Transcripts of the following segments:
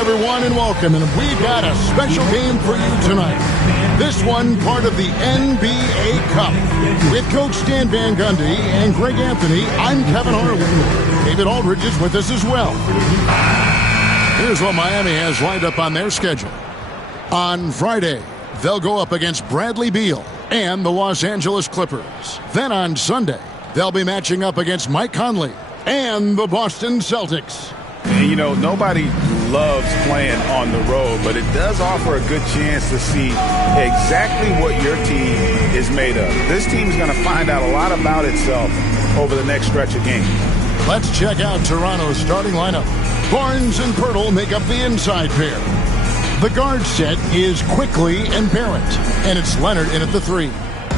everyone, and welcome. And we've got a special game for you tonight. This one part of the NBA Cup. With Coach Stan Van Gundy and Greg Anthony, I'm Kevin Harlan. David Aldridge is with us as well. Here's what Miami has lined up on their schedule. On Friday, they'll go up against Bradley Beal and the Los Angeles Clippers. Then on Sunday, they'll be matching up against Mike Conley and the Boston Celtics. And, you know, nobody loves playing on the road, but it does offer a good chance to see exactly what your team is made of. This team is going to find out a lot about itself over the next stretch of games. Let's check out Toronto's starting lineup. Barnes and Pirtle make up the inside pair. The guard set is Quickly and Barrett, and it's Leonard in at the 3.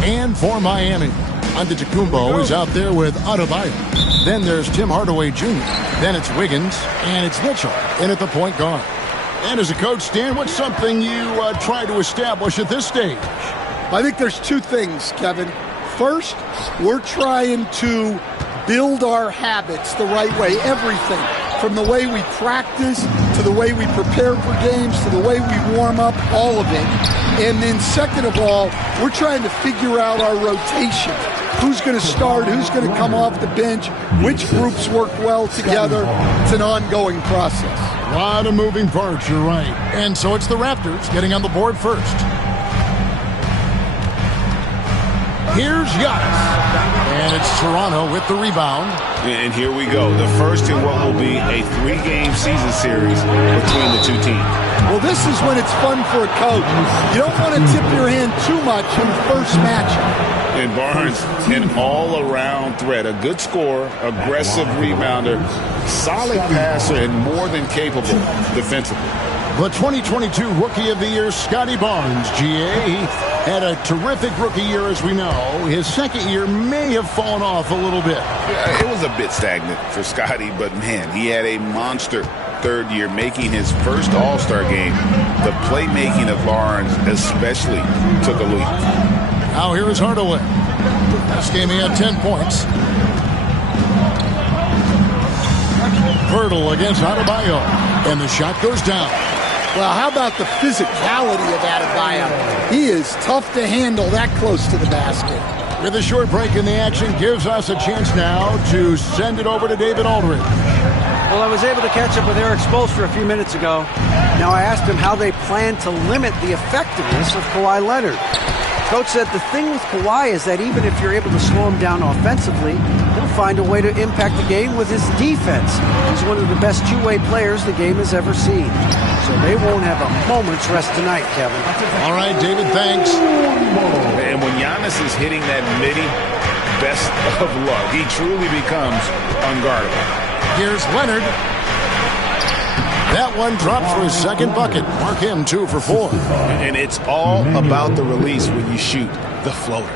And for Miami, Antetokounmpo is out there with Adebayo. Then there's Tim Hardaway Jr. Then it's Wiggins, and it's Mitchell in at the point guard. And as a coach, Stan, what's something you try to establish at this stage? I think there's two things, Kevin. First, we're trying to build our habits the right way, everything. From the way we practice, to the way we prepare for games, to the way we warm up, all of it. And then second of all, we're trying to figure out our rotation. Who's going to start, who's going to come off the bench, which groups work well together. It's an ongoing process. A lot of moving parts, you're right. And so it's the Raptors getting on the board first. Here's Giannis. And it's Toronto with the rebound. And here we go. The first in what will be a 3-game season series between the two teams. Well, this is when it's fun for a coach. You don't want to tip your hand too much in the first matchup. And Barnes, an all-around threat. A good scorer, aggressive rebounder, solid passer, and more than capable defensively. The 2022 Rookie of the Year, Scotty Barnes, GA. He had a terrific rookie year, as we know. His second year may have fallen off a little bit. Yeah, it was a bit stagnant for Scotty, but, man, he had a monster third year, making his first All-Star game. The playmaking of Barnes especially took a leap. Now here is Hardaway. This game he had 10 points. Pirtle against Adebayo. And the shot goes down. Well, how about the physicality of Adebayo? He is tough to handle that close to the basket. With a short break in the action, gives us a chance now to send it over to David Aldridge. Well, I was able to catch up with Eric Spoelstra a few minutes ago. Now I asked him how they plan to limit the effectiveness of Kawhi Leonard. Coach said the thing with Kawhi is that even if you're able to slow him down offensively, he'll find a way to impact the game with his defense. He's one of the best two-way players the game has ever seen. So they won't have a moment's rest tonight, Kevin. All right, David, thanks. And when Giannis is hitting that midi, best of luck. He truly becomes unguardable. Here's Leonard. That one drops for his second bucket. Mark him 2 for 4. And it's all about the release when you shoot the floater.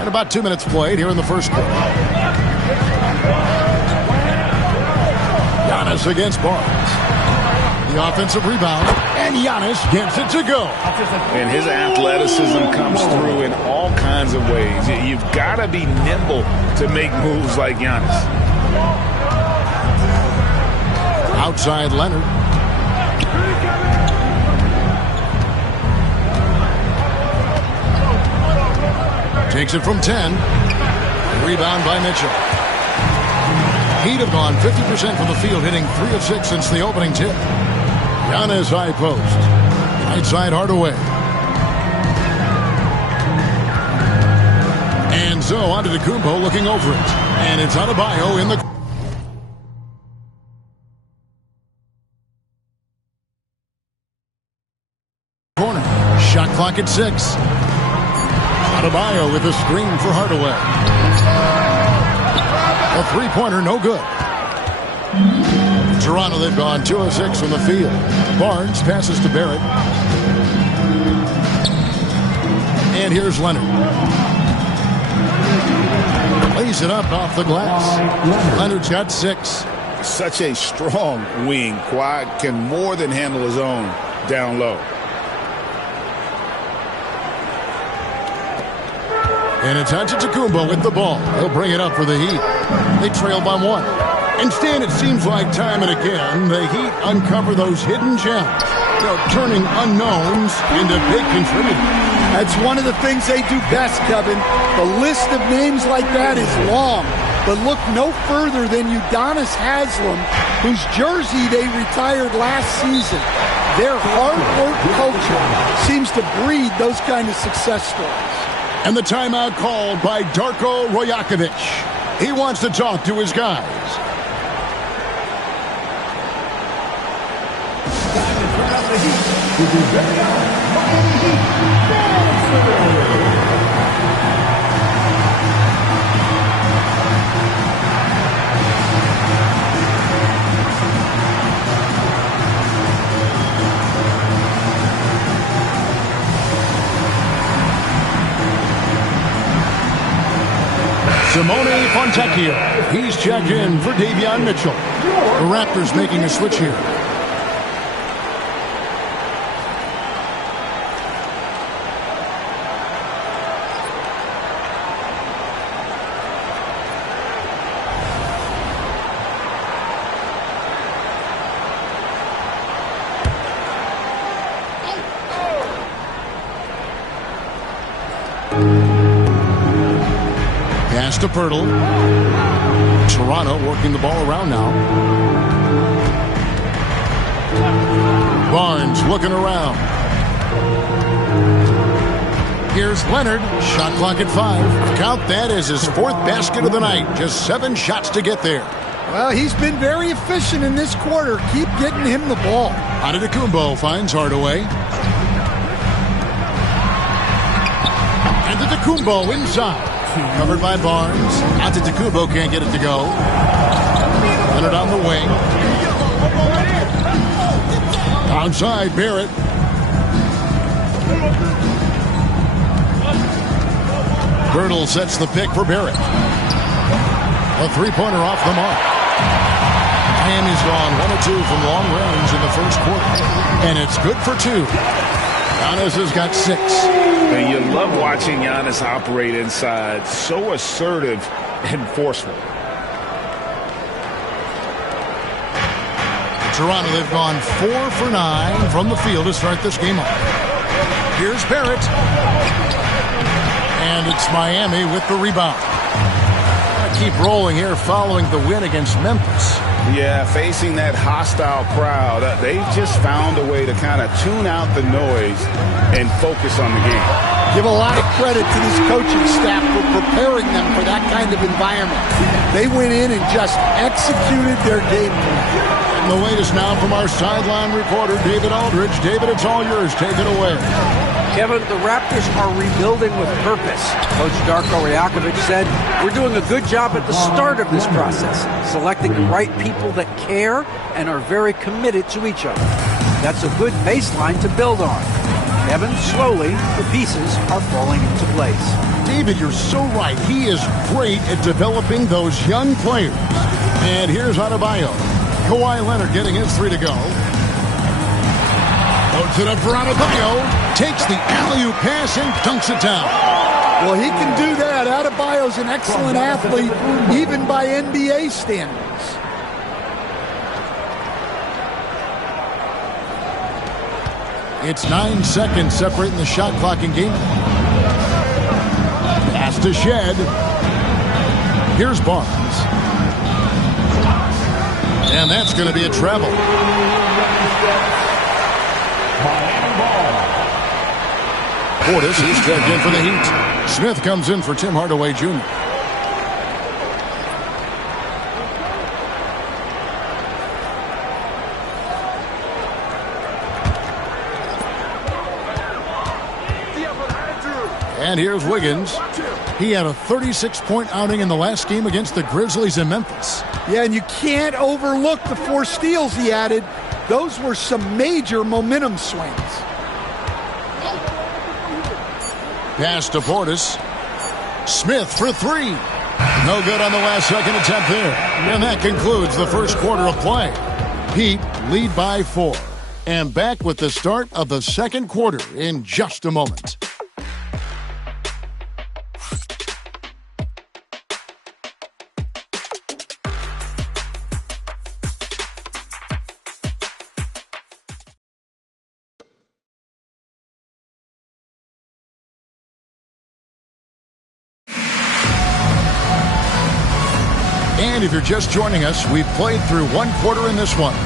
And about 2 minutes played here in the first quarter. Giannis against Barnes. The offensive rebound, and Giannis gets it to go. And his athleticism comes through in all kinds of ways. You've got to be nimble to make moves like Giannis. Outside Leonard. Takes it from 10. Rebound by Mitchell. Heat have gone 50% from the field, hitting 3 of 6 since the opening tip. Giannis high post. Right side Hardaway. And so Antetokounmpo looking over it. And it's Adebayo in the corner. Shot clock at 6. Adebayo with a screen for Hardaway. A three-pointer, no good. Toronto, they've gone 2 of 6 from the field. Barnes passes to Barrett. And here's Leonard. Lays it up off the glass. Leonard's got 6. Such a strong wing. Kawhi can more than handle his own down low. And it's Antetokounmpo with the ball. He'll bring it up for the Heat. They trail by 1. And Stan, it seems like time and again, the Heat uncover those hidden gems, turning unknowns into big contributors. That's one of the things they do best, Kevin. The list of names like that is long. But look no further than Udonis Haslem, whose jersey they retired last season. Their hard work culture seems to breed those kind of success stories. And the timeout called by Darko Rajakovic. He wants to talk to his guys. Simone Fontecchio. He's checked in for Davion Mitchell. The Raptors making a switch here. Pass to Pirtle. Toronto working the ball around now. Barnes looking around. Here's Leonard. Shot clock at 5. Count that as his 4th basket of the night. Just 7 shots to get there. Well, he's been very efficient in this quarter. Keep getting him the ball. Antetokounmpo finds Hardaway. Antetokounmpo inside. Covered by Barnes. Antetokounmpo can't get it to go. Leonard on the wing. Outside, Barrett. Birtle sets the pick for Barrett. A 3-pointer off the mark. Miami's gone 1 of 2 from long range in the first quarter. And it's good for 2. Giannis has got 6. And you love watching Giannis operate inside. So assertive and forceful. Toronto, they've gone 4 for 9 from the field to start this game off. Here's Barrett. And it's Miami with the rebound. Keep rolling here following the win against Memphis. Yeah, facing that hostile crowd, they've just found a way to kind of tune out the noise and focus on the game. Give a lot of credit to this coaching staff for preparing them for that kind of environment. They went in and just executed their game plan. And the latest now from our sideline reporter, David Aldridge. David, it's all yours. Take it away. Kevin, the Raptors are rebuilding with purpose. Coach Darko Rajakovic said, we're doing a good job at the start of this process, selecting the right people that care and are very committed to each other. That's a good baseline to build on. Kevin, slowly, the pieces are falling into place. David, you're so right. He is great at developing those young players. And here's Adebayo. Kawhi Leonard getting his 3 to go. Puts it up for Adebayo. Takes the alley-oop pass and dunks it down. Well, he can do that. Adebayo's an excellent athlete, even by NBA standards. It's 9 seconds separating the shot clock and game. Pass to Shed. Here's Barnes. And that's going to be a travel. Portis is checked in for the Heat. Smith comes in for Tim Hardaway Jr. And here's Wiggins. He had a 36-point outing in the last game against the Grizzlies in Memphis. Yeah, and you can't overlook the 4 steals he added. Those were some major momentum swings. Pass to Portis. Smith for 3. No good on the last second attempt there. And that concludes the first quarter of play. Heat lead by 4. And back with the start of the second quarter in just a moment. And if you're just joining us, we've played through one quarter in this one.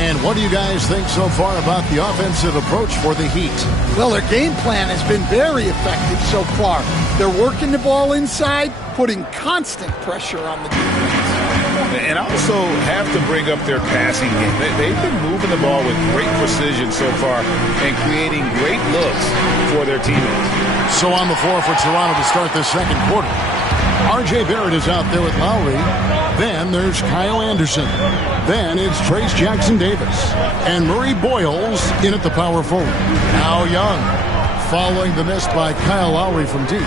And what do you guys think so far about the offensive approach for the Heat? Well, their game plan has been very effective so far. They're working the ball inside, putting constant pressure on the defense. And also have to bring up their passing game. They've been moving the ball with great precision so far and creating great looks for their teammates. So on the floor for Toronto to start this second quarter. R.J. Barrett is out there with Lowry. Then there's Kyle Anderson. Then it's Trace Jackson-Davis. And Murray Boyles in at the power forward. Now Young, following the miss by Kyle Lowry from deep.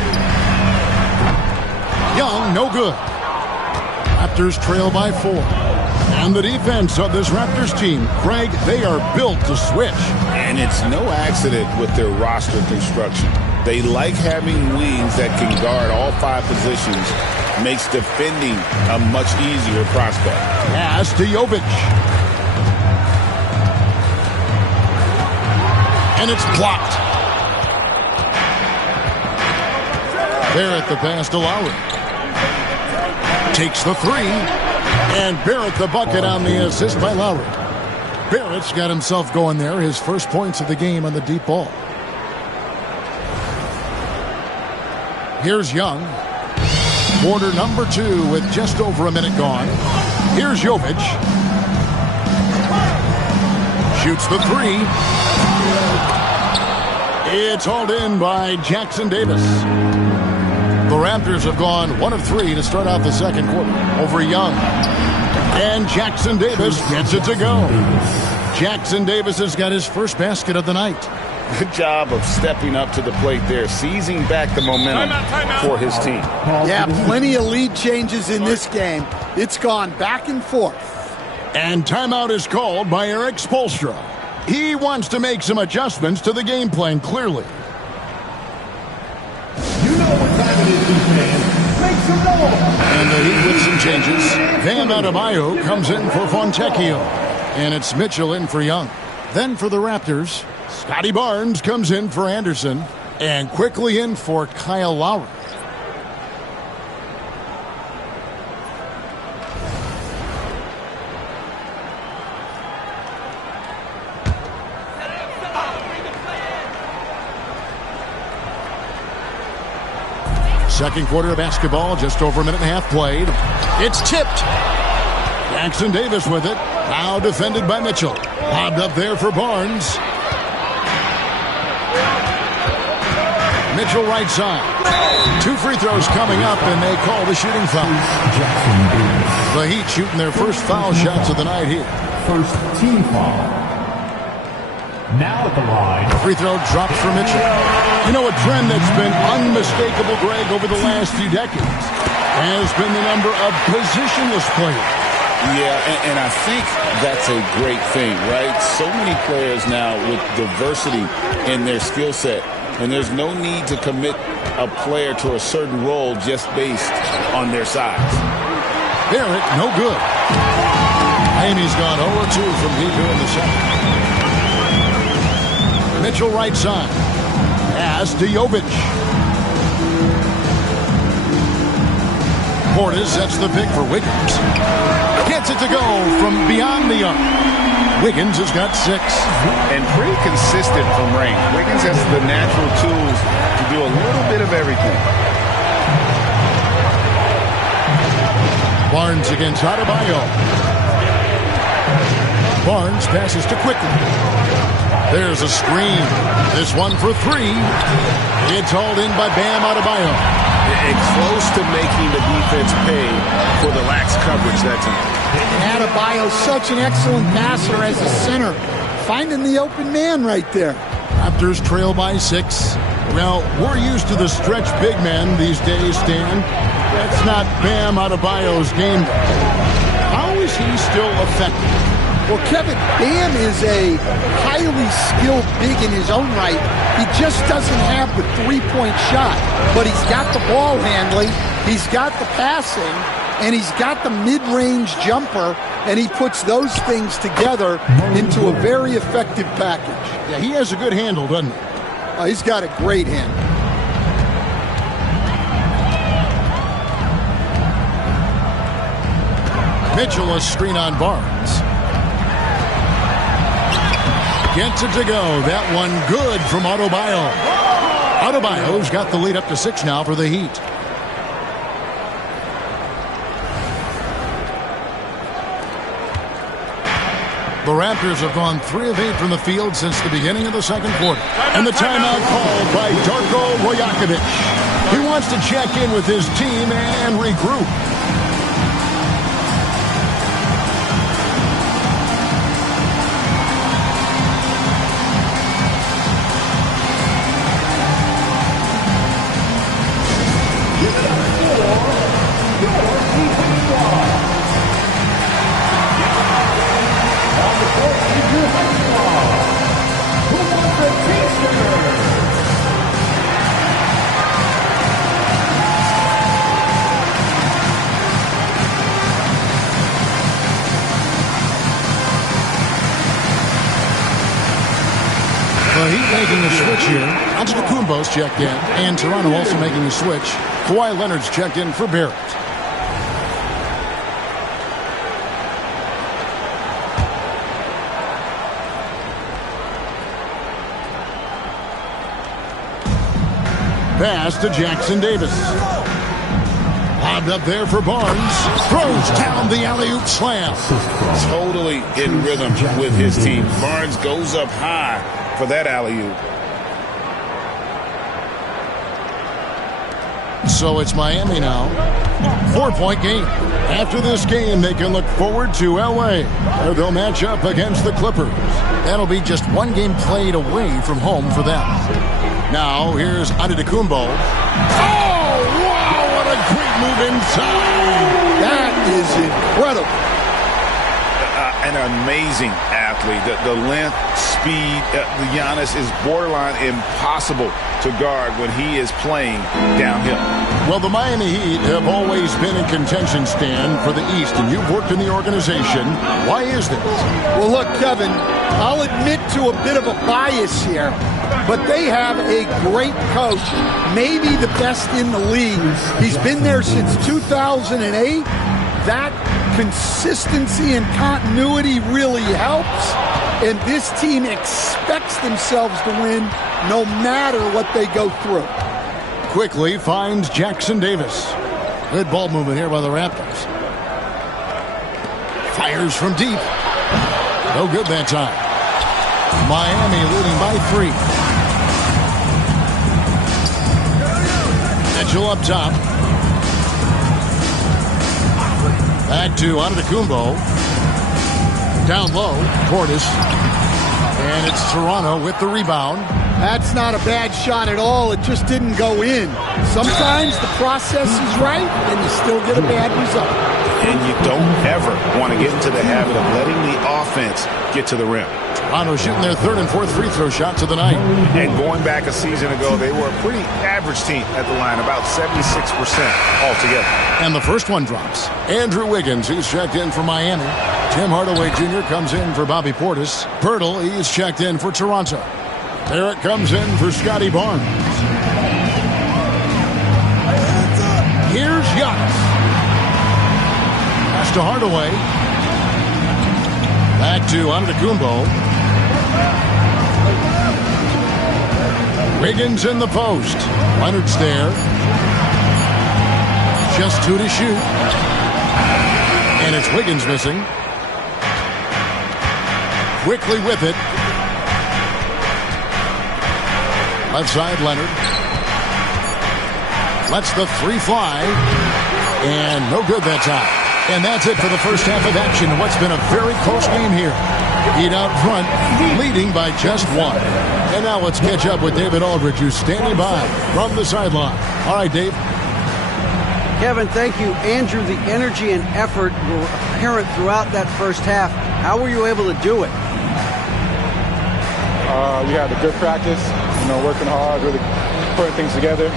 Young, no good. Raptors trail by 4. And the defense of this Raptors team, Greg, they are built to switch. And it's no accident with their roster construction. They like having wings that can guard all 5 positions. Makes defending a much easier prospect. Pass to Jovic. And it's blocked. Barrett the pass to Lowry. Takes the 3. And Barrett the bucket on the assist by Lowry. Barrett's got himself going there. His first points of the game on the deep ball. Here's Young. Quarter number 2 with just over a minute gone. Here's Jovic. Shoots the 3. It's hauled in by Jackson-Davis. The Raptors have gone 1 of 3 to start out the second quarter over Young. And Jackson-Davis gets it to go. Jackson-Davis has got his first basket of the night. Good job of stepping up to the plate there, seizing back the momentum for his team. Yeah, plenty of lead changes in this game. It's gone back and forth. And timeout is called by Eric Spoelstra. He wants to make some adjustments to the game plan, clearly. You know what time it is, man. Make some noise. And the Heat with some changes. Bam Adebayo comes in for Fontecchio. And it's Mitchell in for Young. Then for the Raptors, Scotty Barnes comes in for Anderson. And quickly in for Kyle Lowry. Second quarter of basketball, just over a minute and a half played. It's tipped. Jackson-Davis with it. Now defended by Mitchell. Lobbed up there for Barnes. Mitchell right side. 2 free throws coming up, and they call the shooting foul. The Heat shooting their first foul shots of the night here. First team foul. Now at the line. Free throw drops for Mitchell. You know, a trend that's been unmistakable, Greg, over the last few decades has been the number of positionless players. Yeah, and I think that's a great thing, right? So many players now with diversity in their skill set, and there's no need to commit a player to a certain role just based on their size. Barrett, no good. Amy's gone 0-2 from deep here in the second. Mitchell right side. Pass to Jovic. Portis sets the pick for Wiggins. Gets it to go from beyond the arc. Wiggins has got 6. And pretty consistent from range. Wiggins has the natural tools to do a little bit of everything. Barnes against Adebayo. Barnes passes to Quickly. There's a screen. This one for 3. It's hauled in by Bam Adebayo. And close to making the defense pay for the lax coverage that time. Adebayo's such an excellent passer as a center. Finding the open man right there. Raptors trail by 6. Well, we're used to the stretch big men these days, Stan. That's not Bam Adebayo's game. How is he still effective? Well, Kevin, Bam is a highly skilled big in his own right. He just doesn't have the three-point shot. But he's got the ball handling, he's got the passing, and he's got the mid-range jumper, and he puts those things together into a very effective package. Yeah, he has a good handle, doesn't he? He's got a great handle. Mitchell a screen on Barnes. Gets it to go. That one good from Adebayo. Adebayo's got the lead up to 6 now for the Heat. The Raptors have gone 3 of 8 from the field since the beginning of the second quarter. And the timeout called by Darko Rajakovic. He wants to check in with his team and regroup. The Heat making a switch here. Antetokounmpo's checked in, and Toronto also making a switch. Kawhi Leonard's checked in for Barrett. Pass to Jackson Davis. Lobbed up there for Barnes. Throws down the alley-oop slam. Totally in rhythm with his team. Barnes goes up high for that alley-oop. So it's Miami now. 4-point game. After this game, they can look forward to L.A., where they'll match up against the Clippers. That'll be just 1 game played away from home for them. Now, here's Antetokounmpo. Oh, wow, what a great move inside. That is incredible. An amazing athlete. The length, speed, the Giannis is borderline impossible to guard when he is playing downhill. Well, the Miami Heat have always been in contention, Stan, for the East, and you've worked in the organization. Why is this? Well, look, Kevin, I'll admit to a bit of a bias here, but they have a great coach, maybe the best in the league. He's been there since 2008. That consistency and continuity really helps, and this team expects themselves to win no matter what they go through. Quickly finds Jackson Davis. Good ball movement here by the Raptors. Fires from deep. No good that time. Miami leading by 3. Mitchell up top. Back to Antetokounmpo. Down low, Portis. And it's Toronto with the rebound. That's not a bad shot at all. It just didn't go in. Sometimes the process is right, and you still get a bad result. And you don't ever want to get into the habit of letting the offense get to the rim. Toronto shooting their 3rd and 4th free throw shots of the night. And going back a season ago, they were a pretty average team at the line, about 76% altogether. And the first one drops. Andrew Wiggins, who's checked in for Miami. Tim Hardaway Jr. comes in for Bobby Portis. Pirtle, he's checked in for Toronto. Barrett comes in for Scotty Barnes. Here's Giannis. Pass to Hardaway. Back to Antetokounmpo. Wiggins in the post. Leonard's there. Just 2 to shoot. And it's Wiggins missing. Quickly with it. Left side, Leonard. Lets the 3 fly. And no good that time. And that's it for the first half of action in what's been a very close game here. Heat out front, leading by just 1. And now let's catch up with David Aldridge, who's standing by from the sideline. All right, Dave. Kevin, thank you. Andrew, the energy and effort were apparent throughout that first half. How were you able to do it? We had a good practice, working hard, really putting things together.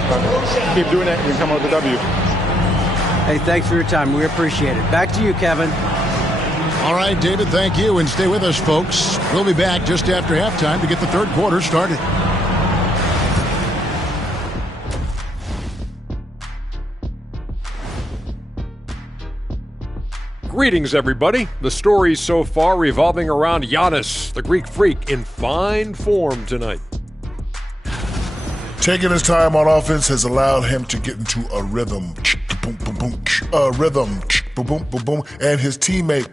Keep doing it, we can come out with a W. Hey, thanks for your time. We appreciate it. Back to you, Kevin. All right, David, thank you. And stay with us, folks. We'll be back just after halftime to get the 3rd quarter started. Greetings, everybody. The stories so far revolving around Giannis, the Greek freak, in fine form tonight. Taking his time on offense has allowed him to get into a rhythm. A rhythm. And his teammate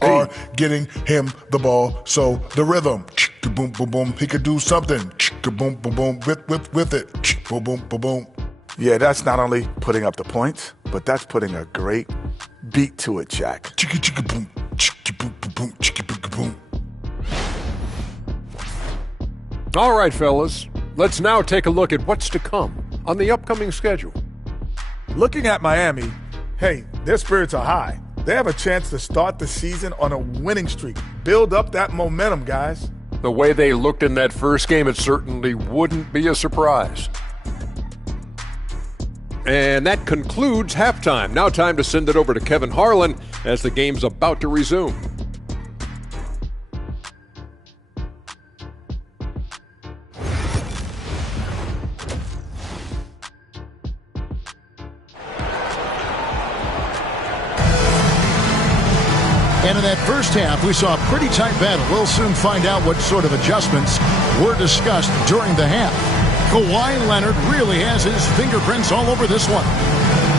are getting him the ball. So the rhythm. He could do something with it. Yeah, that's not only putting up the points, but that's putting a great beat to it, Jack. All right, fellas. Let's now take a look at what's to come on the upcoming schedule. Looking at Miami, hey, their spirits are high. They have a chance to start the season on a winning streak. Build up that momentum, guys. The way they looked in that first game, it certainly wouldn't be a surprise. And that concludes halftime. Now time to send it over to Kevin Harlan as the game's about to resume. And in that first half, we saw a pretty tight battle. We'll soon find out what sort of adjustments were discussed during the half. Kawhi Leonard really has his fingerprints all over this one.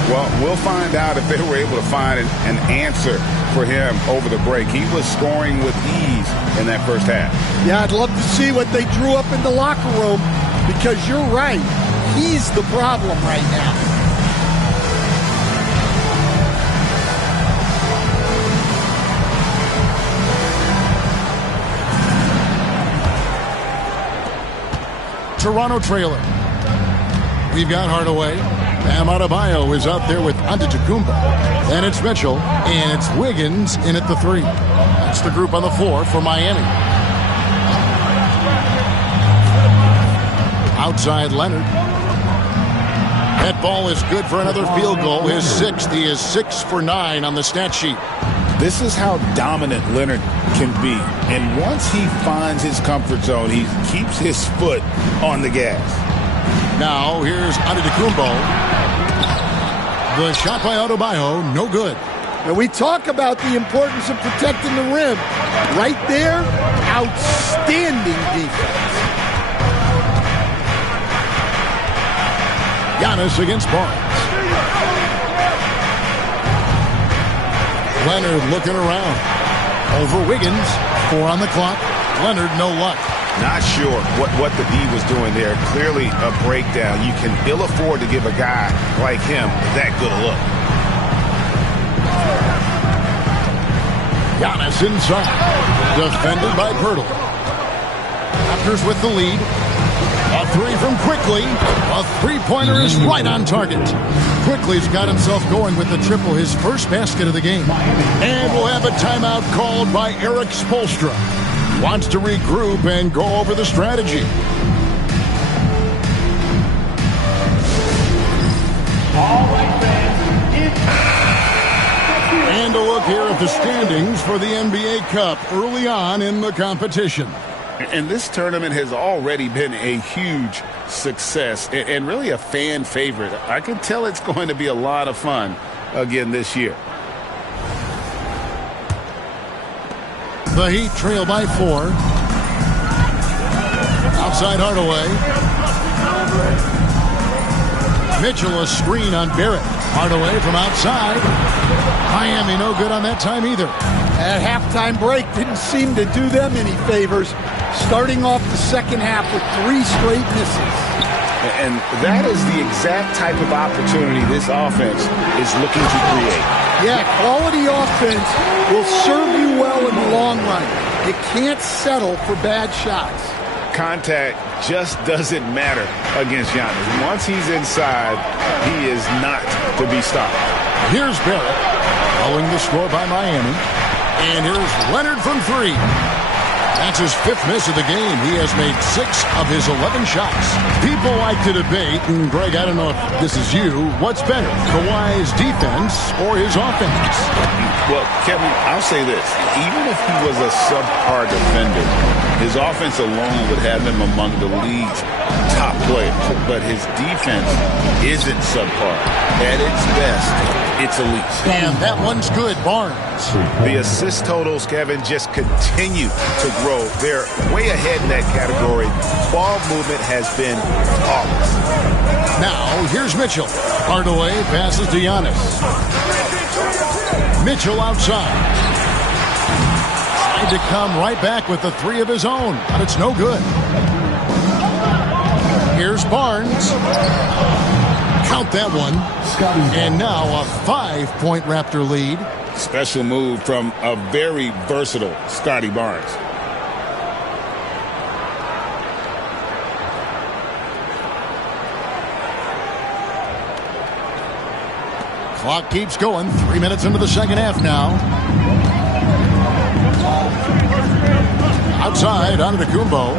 Well, we'll find out if they were able to find an answer for him over the break. He was scoring with ease in that first half. Yeah, I'd love to see what they drew up in the locker room, because you're right. He's the problem right now. Toronto trailer. We've got Hardaway. Bam Adebayo is out there with Antetokounmpo. And it's Mitchell. And it's Wiggins in at the 3. That's the group on the floor for Miami. Outside Leonard. That ball is good for another field goal. His 6th. He is 6 for 9 on the stat sheet. This is how dominant Leonard can be. And once he finds his comfort zone, he keeps his foot on the gas. Now, here's Antetokounmpo. The shot by Adebayo, no good. And we talk about the importance of protecting the rim. Right there, outstanding defense. Giannis against Barnes. Leonard looking around. Over Wiggins. 4 on the clock. Leonard, no luck. Not sure what the D was doing there. Clearly a breakdown. You can ill afford to give a guy like him that good a look. Giannis inside. Defended by Pirtle. Raptors with the lead. A 3 from Quickly. A three-pointer is right on target. Quickly's got himself going with the triple, his first basket of the game. And we'll have a timeout called by Eric Spoelstra. Wants to regroup and go over the strategy. All right, fans. And a look here at the standings for the NBA Cup early on in the competition. And this tournament has already been a huge success and really a fan favorite. I can tell it's going to be a lot of fun again this year. The Heat trail by 4. Outside Hardaway. Mitchell a screen on Barrett. Hardaway from outside. Miami no good on that time either. That halftime break didn't seem to do them any favors. Starting off the second half with 3 straight misses. And that is the exact type of opportunity this offense is looking to create. Yeah, quality offense will serve you well in the long run. You can't settle for bad shots. Contact just doesn't matter against Giannis. Once he's inside, he is not to be stopped. Here's Barrett, following the score by Miami. And here's Leonard from 3. That's his 5th miss of the game. He has made 6 of his 11 shots. People like to debate, and Greg, I don't know if this is you, what's better, Kawhi's defense or his offense? Well, Kevin, I'll say this. Even if he was a subpar defender, his offense alone would have him among the league's top players. but his defense isn't subpar. At its best, it's elite. And that one's good, Barnes. The assist totals, Kevin, just continue to grow. They're way ahead in that category. Ball movement has been flawless. Now, here's Mitchell. Hardaway passes to Giannis. Mitchell outside. Tried to come right back with the three of his own, but it's no good. Here's Barnes. Count that one. And now a 5-point Raptor lead. Special move from a very versatile Scotty Barnes. Clock keeps going. 3 minutes into the second half now. Outside, Antetokounmpo.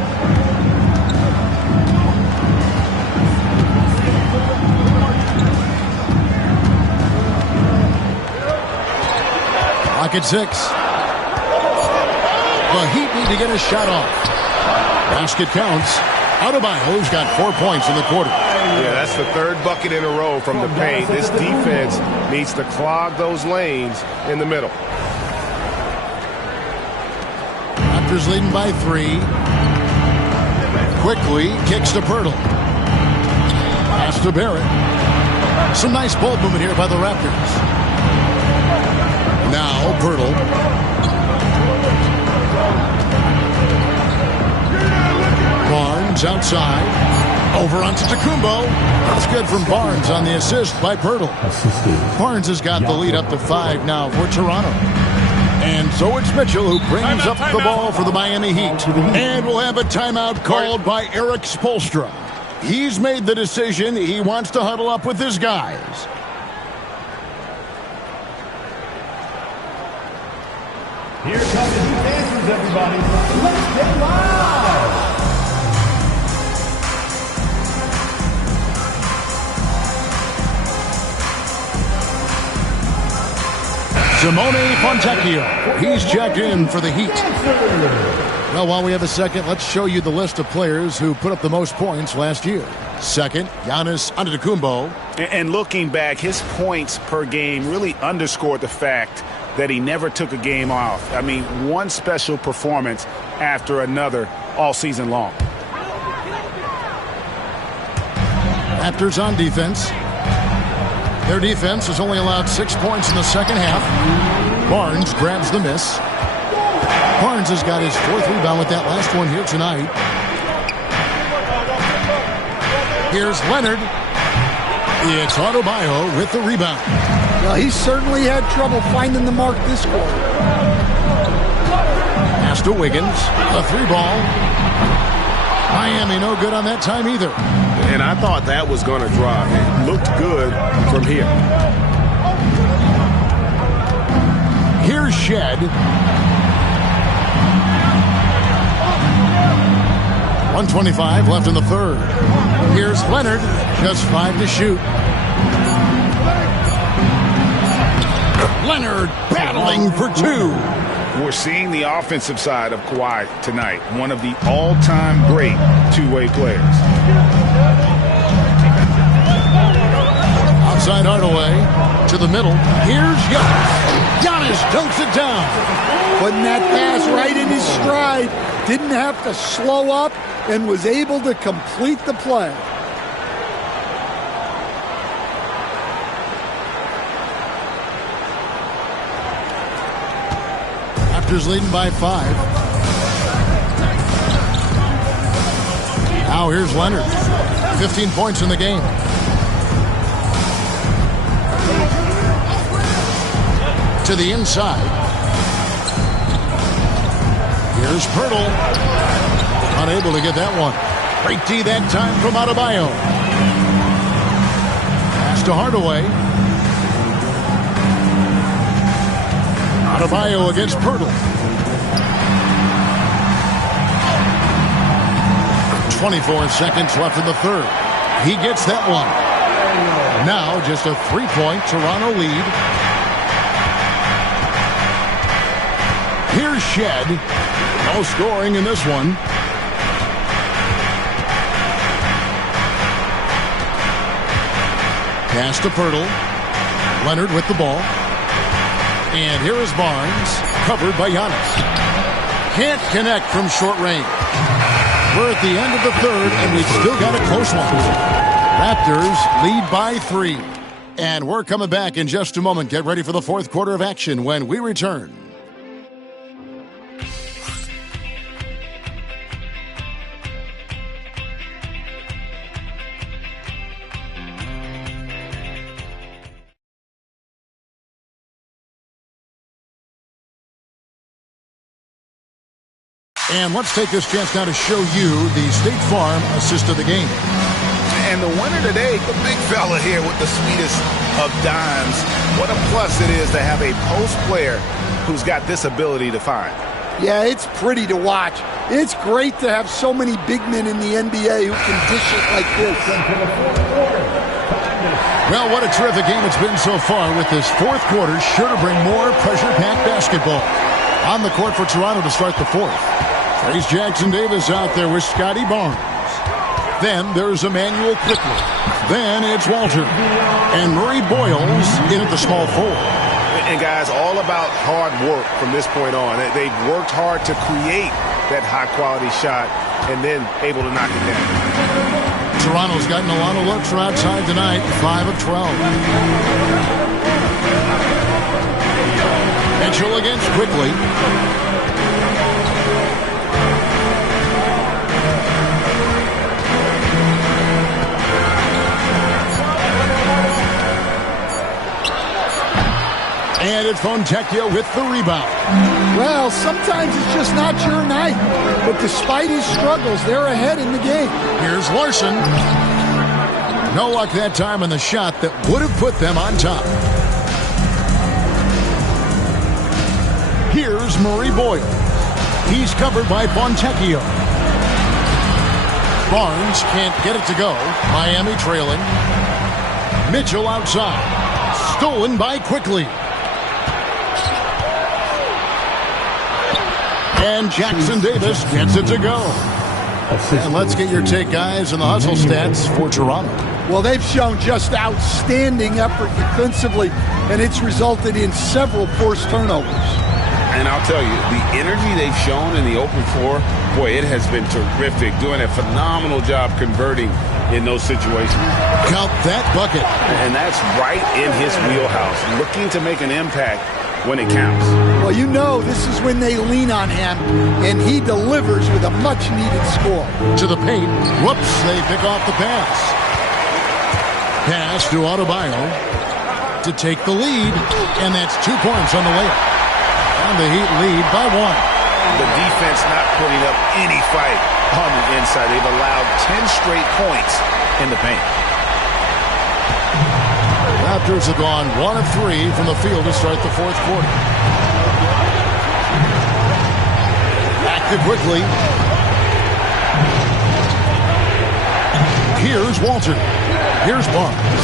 Clock at 6. The Heat need to get a shot off. Basket counts. Adebayo's got 4 points in the quarter. Yeah, that's the third bucket in a row from the paint. This defense needs to clog those lanes in the middle. Raptors leading by 3. Quickly kicks to Pirtle. Pass to Barrett. Some nice ball movement here by the Raptors. Now Pirtle. Barnes outside. Over onto Antetokounmpo. That's good from Barnes on the assist by Pirtle. Barnes has got the lead up to 5 now for Toronto. And so it's Mitchell who brings up the ball for the Miami Heat. And we'll have a timeout called by Eric Spoelstra. He's made the decision. He wants to huddle up with his guys. Here come the new dancers, everybody. Let's get live! Simone Fontecchio. He's checked in for the Heat. Well, while we have a second, let's show you the list of players who put up the most points last year. Second, Giannis Antetokounmpo. And looking back, his points per game really underscored the fact that he never took a game off. I mean, one special performance after another all season long. Raptors on defense. Their defense has only allowed 6 points in the second half. Barnes grabs the miss. Barnes has got his 4th rebound with that last one here tonight. Here's Leonard. It's Adebayo with the rebound. Well, he certainly had trouble finding the mark this quarter. Pass to Wiggins. A 3-ball. Miami no good on that time either. And I thought that was going to drop. It looked good from here. Here's Shed. 1:25 left in the third. Here's Leonard. Just 5 to shoot. Leonard battling for 2. We're seeing the offensive side of Kawhi tonight. One of the all-time great two-way players. Outside Hardaway to the middle. Here's Giannis. Giannis dunks it down. Putting that pass right in his stride. Didn't have to slow up and was able to complete the play. Raptors leading by 5. Now here's Leonard. 15 points in the game. To the inside. Here's Pirtle. Unable to get that one. Great D that time from Adebayo. Pass to Hardaway. Adebayo against Pirtle. 24 seconds left in the third. He gets that one. Now just a 3-point Toronto lead. Here's Shed. No scoring in this one. Pass to Pirtle. Leonard with the ball. And here is Barnes, covered by Giannis. Can't connect from short range. We're at the end of the third, and we've still got a close one. Raptors lead by 3. And we're coming back in just a moment. Get ready for the fourth quarter of action when we return. And let's take this chance now to show you the State Farm assist of the game. And the winner today, the big fella here with the sweetest of dimes. What a plus it is to have a post player who's got this ability to find. Yeah, it's pretty to watch. It's great to have so many big men in the NBA who can dish it like this. Well, what a terrific game it's been so far with this fourth quarter. Sure to bring more pressure-packed basketball. On the court for Toronto to start the fourth. Trace Jackson-Davis out there with Scotty Barnes. Then there's Emmanuel Quickly. Then it's Walter. And Murray Boyles in at the small forward. And guys, all about hard work from this point on. They've worked hard to create that high-quality shot and then able to knock it down. Toronto's gotten a lot of looks from outside tonight, 5 of 12. Mitchell against Quickly. And it's Fontecchio with the rebound. Well, sometimes it's just not your night. But despite his struggles, they're ahead in the game. Here's Larson. No luck that time on the shot that would have put them on top. Here's Murray Boyle. He's covered by Fontecchio. Barnes can't get it to go. Miami trailing. Mitchell outside. Stolen by Quickly. And Jackson-Davis gets it to go. And let's get your take, guys, on the hustle stats for Toronto. Well, they've shown just outstanding effort defensively, and it's resulted in several forced turnovers. And I'll tell you, the energy they've shown in the open floor, boy, it has been terrific. Doing a phenomenal job converting in those situations. Count that bucket. And that's right in his wheelhouse, looking to make an impact when it counts. Well, you know this is when they lean on him, and he delivers with a much-needed score. To the paint. Whoops, they pick off the pass. Pass to Adebayo to take the lead, and that's 2 points on the layup. And the Heat lead by 1. The defense not putting up any fight on the inside. They've allowed 10 straight points in the paint. Raptors have gone 1 of 3 from the field to start the fourth quarter. Back to Quickly. Here's Walter. Here's Barnes.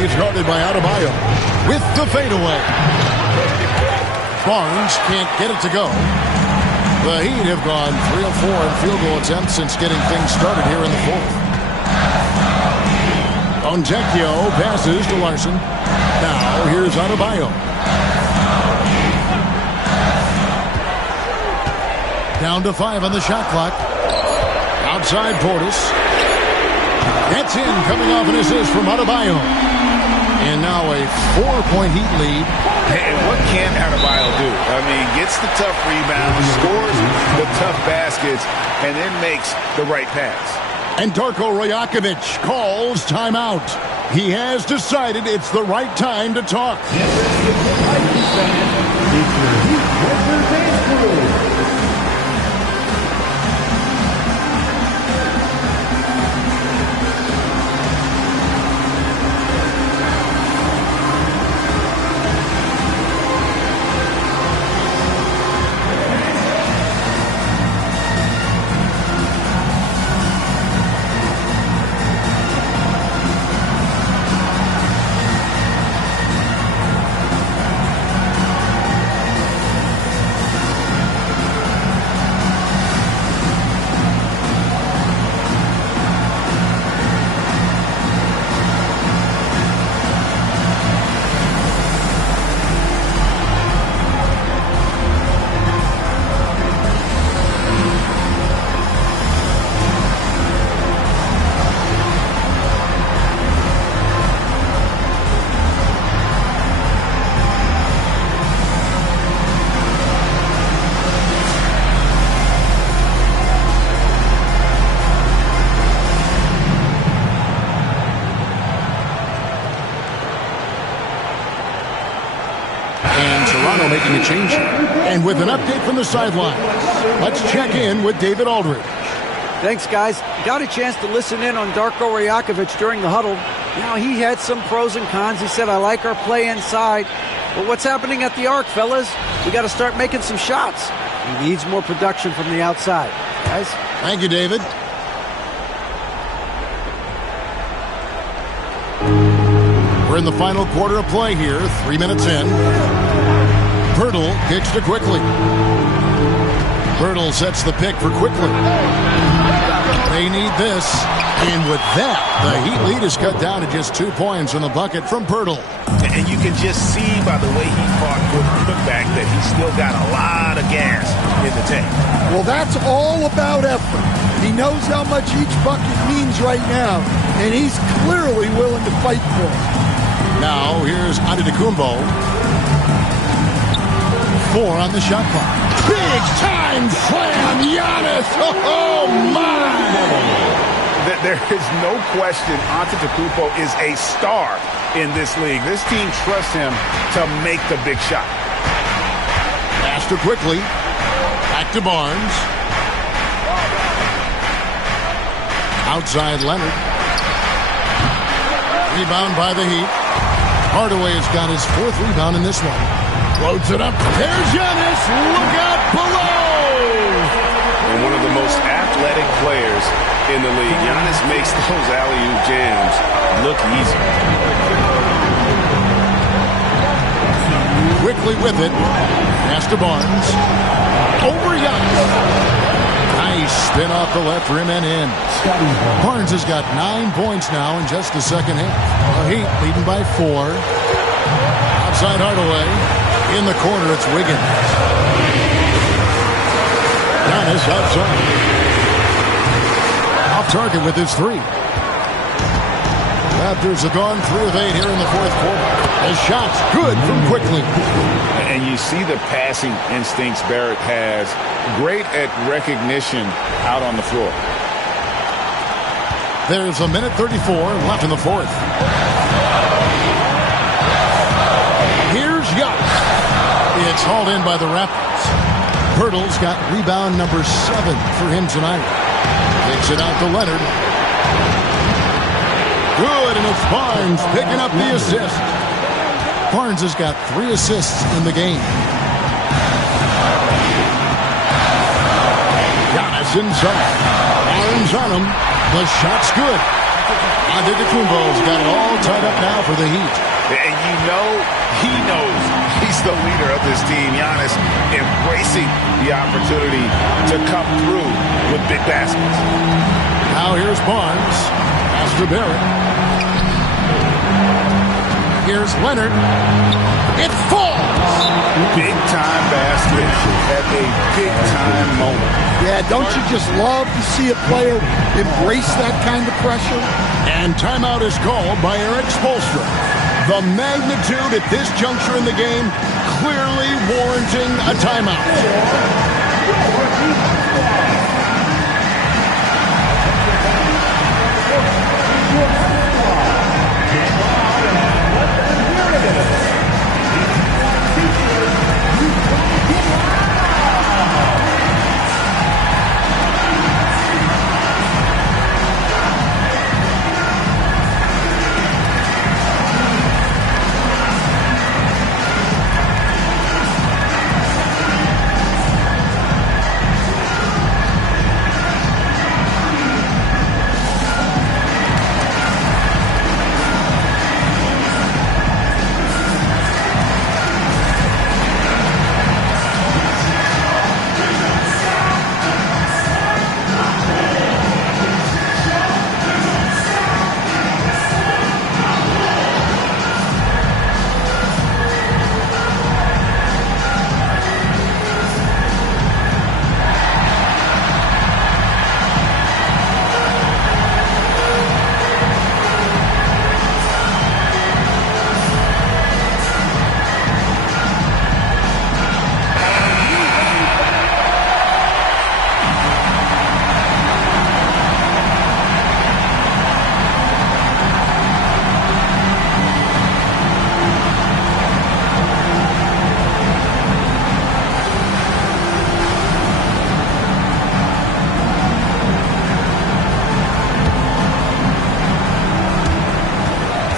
He's guarded by Adebayo with the fadeaway. Barnes can't get it to go. The Heat have gone 3 of 4 in field goal attempts since getting things started here in the fourth. Fontecchio passes to Larson. Now here's Adebayo. Down to 5 on the shot clock. Outside Portis. That's in, coming off an assist from Adebayo. And now a 4-point Heat lead. And what can Adebayo do? I mean, gets the tough rebounds, scores the tough baskets, and then makes the right pass. And Darko Rajakovic calls timeout. He has decided it's the right time to talk. Toronto making a change here. And with an update from the sideline, let's check in with David Aldridge. Thanks, guys. Got a chance to listen in on Darko Rajakovic during the huddle. He had some pros and cons. He said, I like our play inside. But what's happening at the arc, fellas? We got to start making some shots. He needs more production from the outside. Guys? Thank you, David. We're in the final quarter of play here, 3 minutes in. Pirtle kicks to Quickly. Pirtle sets the pick for Quickly. They need this. And with that, the Heat lead is cut down to just 2 points in the bucket from Pirtle. And you can just see by the way he fought with the putback that he's still got a lot of gas in the tank. Well, that's all about effort. He knows how much each bucket means right now, and he's clearly willing to fight for it. Now, here's Antetokounmpo. 4 on the shot clock. Big time slam, Giannis! Oh, my! There is no question Antetokounmpo is a star in this league. This team trusts him to make the big shot. Pass to Quickly. Back to Barnes. Outside Leonard. Rebound by the Heat. Hardaway has got his 4th rebound in this one. Floats it up. There's Giannis. Look out below. And one of the most athletic players in the league. Giannis makes those alley-oop jams look easy. Quickly with it. Pass to Barnes. Over Giannis. Nice spin off the left rim and in. Barnes has got 9 points now in just the second half. The Heat leading by 4. Outside Hardaway. In the corner, it's Wiggins. Giannis outside. Off target with his 3. Raptors have gone 3 of 8 here in the 4th quarter. The shot's good from Quickly. And you see the passing instincts Barrett has. Great at recognition out on the floor. There's a minute 34 left in the 4th. Here's Giannis. It's hauled in by the Raptors. Pirtle's got rebound number 7 for him tonight. Kicks it out to Leonard. Good, and it's Barnes picking up the assist. Barnes has got 3 assists in the game. Giannis inside. Barnes on him. The shot's good. Antetokounmpo's got it all tied up now for the Heat. And you know he knows he's the leader of this team. Giannis embracing the opportunity to come through with big baskets. Now here's Barnes. Pass to Barrett. Here's Leonard. It falls! Big time basket at a big time moment. Yeah, don't you just love to see a player embrace that kind of pressure? And timeout is called by Eric Spoelstra. The magnitude at this juncture in the game clearly warranting a timeout.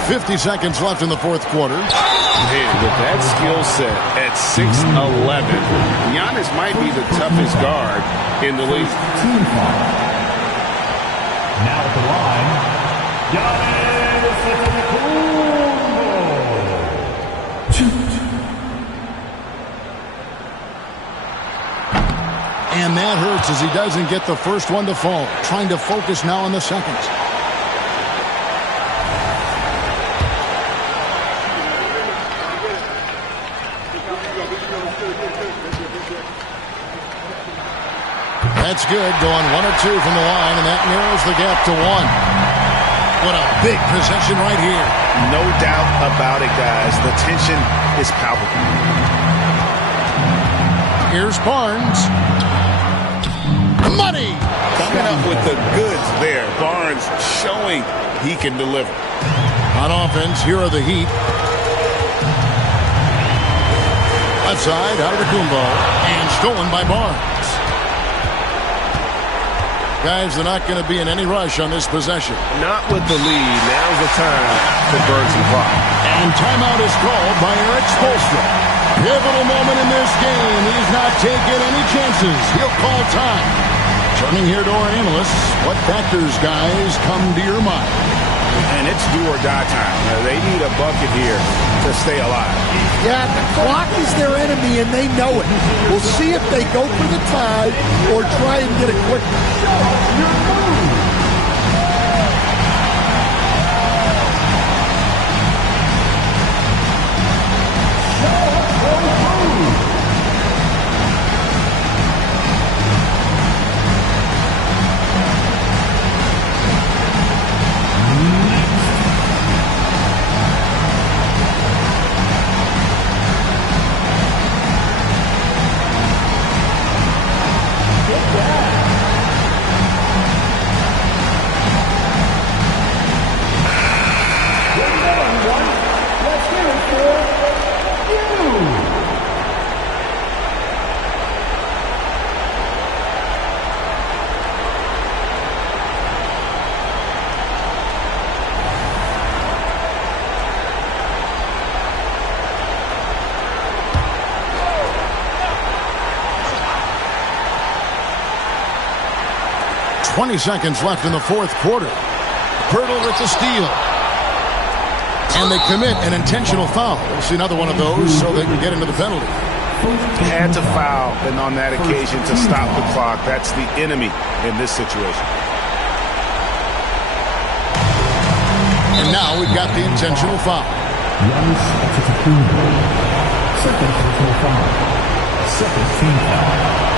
50 seconds left in the fourth quarter. Man, with that skill set at 6'11", Giannis might be the toughest guard in the league. Team foul. Now at the line, Giannis Antetokounmpo. And that hurts as he doesn't get the first one to fall. Trying to focus now on the seconds. That's good. Going 1 or 2 from the line, and that narrows the gap to 1. What a big possession right here. No doubt about it, guys. The tension is palpable. Here's Barnes. Money! Coming up with the goods there. Barnes showing he can deliver. On offense, here are the Heat. Left side, Antetokounmpo, and stolen by Barnes. Guys, they're not going to be in any rush on this possession. Not with the lead. Now's the time to burn some clock. And timeout is called by Eric Spoelstra. Pivotal moment in this game. He's not taking any chances. He'll call time. Turning here to our analysts, what factors, guys, come to your mind? And it's do or die time. They need a bucket here to stay alive. Yeah, the clock is their enemy, and they know it. We'll see if they go for the tie or try and get it quick. .20 seconds left in the fourth quarter. Hurdle with the steal. And they commit an intentional foul. We'll see another one of those so they can get into the penalty. Had to foul, and on that occasion to stop the clock. That's the enemy in this situation. And now we've got the intentional foul. Giannis Antetokounmpo. Second personal foul. Second team foul.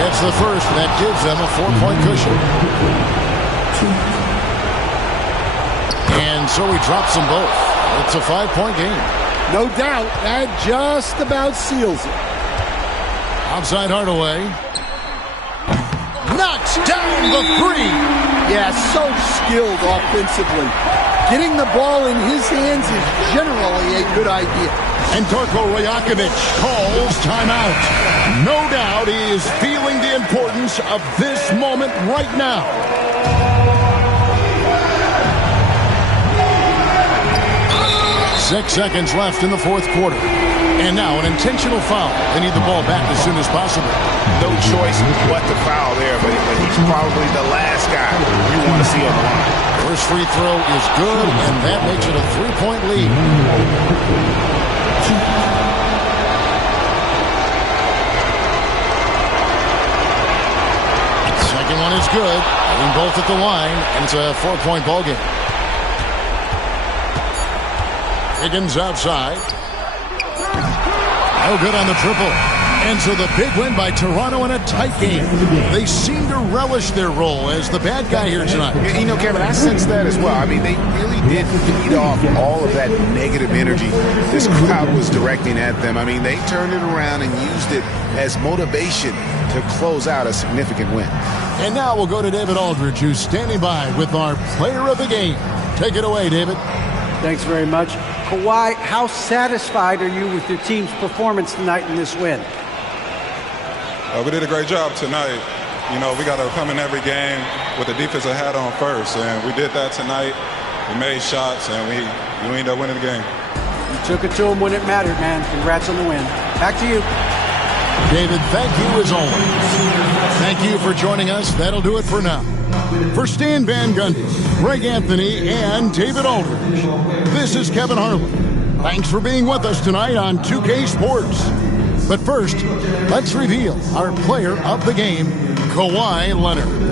It's the first, and that gives them a 4-point cushion. And so he drops them both. It's a 5-point game. No doubt, that just about seals it. Outside Hardaway. Knocks down the three. Yeah, so skilled offensively. Getting the ball in his hands is generally a good idea. And Darko Rajakovic calls timeout. No doubt he is feeling the importance of this moment right now. Six seconds left in the fourth quarter. And now an intentional foul. They need the ball back as soon as possible. No choice but to foul there, but he's probably the last guy you want to see on the line. First free throw is good, and that makes it a 3-point lead. Second one is good. Hitting both at the line, and it's a 4-point ball game. Higgins outside. No good on the triple. And so the big win by Toronto in a tight game. They seem to relish their role as the bad guy here tonight. You know, Kevin, I sense that as well. I mean, they really did feed off all of that negative energy this crowd was directing at them. I mean, they turned it around and used it as motivation to close out a significant win. And now we'll go to David Aldridge, who's standing by with our player of the game. Take it away, David. Thanks very much. Kawhi, how satisfied are you with your team's performance tonight in this win? We did a great job tonight. You know, we got to come in every game with the defensive hat on first, and we did that tonight. We made shots, and we ended up winning the game. You took it to him when it mattered, man. Congrats on the win. Back to you. David, thank you as always. Thank you for joining us. That'll do it for now. For Stan Van Gundy, Greg Anthony, and David Aldridge, this is Kevin Harlan. Thanks for being with us tonight on 2K Sports. But first, let's reveal our player of the game, Kawhi Leonard.